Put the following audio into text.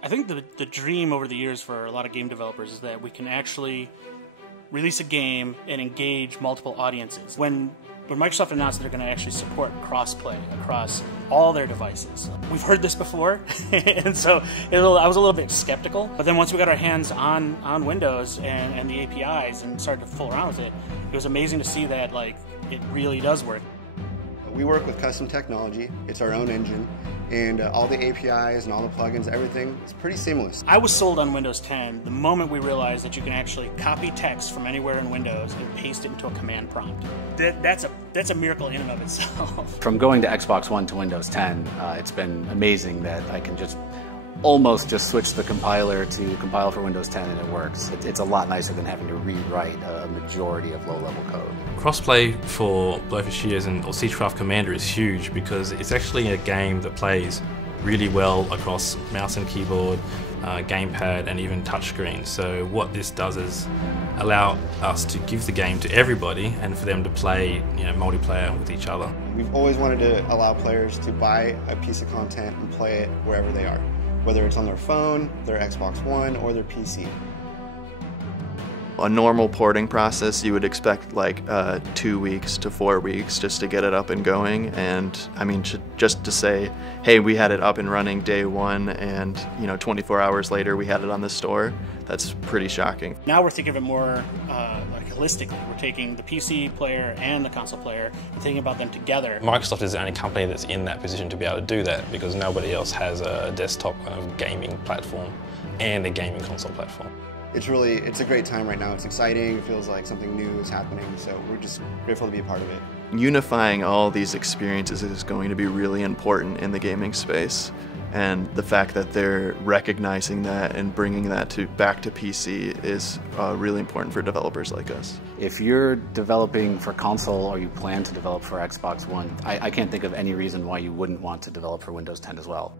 I think the dream over the years for a lot of game developers is that we can actually release a game and engage multiple audiences. When Microsoft announced they're going to actually support crossplay across all their devices, we've heard this before, and so I was a little bit skeptical. But then once we got our hands on Windows and the APIs and started to fool around with it, it was amazing to see that it really does work. We work with custom technology. It's our own engine, and all the APIs and all the plugins, everything is pretty seamless. I was sold on Windows 10 the moment we realized that you can actually copy text from anywhere in Windows and paste it into a command prompt. That's a miracle in and of itself. From going to Xbox One to Windows 10, it's been amazing that I can almost just switch the compiler to compile for Windows 10 and it works. It's a lot nicer than having to rewrite a majority of low-level code. Crossplay for Blowfish Heroes or Siegecraft Commander is huge because it's actually a game that plays really well across mouse and keyboard, gamepad and even touchscreen. So what this does is allow us to give the game to everybody and for them to play multiplayer with each other. We've always wanted to allow players to buy a piece of content and play it wherever they are, whether it's on their phone, their Xbox One, or their PC. A normal porting process, you would expect like 2 weeks to 4 weeks just to get it up and going. And I mean, just to say, hey, we had it up and running day one and 24 hours later we had it on the store, that's pretty shocking. Now we're thinking of it more holistically. We're taking the PC player and the console player and thinking about them together. Microsoft is the only company that's in that position to be able to do that because nobody else has a desktop kind of gaming platform and a gaming console platform. It's a great time right now. It's exciting. It feels like something new is happening. So we're just grateful to be a part of it. Unifying all these experiences is going to be really important in the gaming space. And the fact that they're recognizing that and bringing that back to PC is really important for developers like us. If you're developing for console or you plan to develop for Xbox One, I can't think of any reason why you wouldn't want to develop for Windows 10 as well.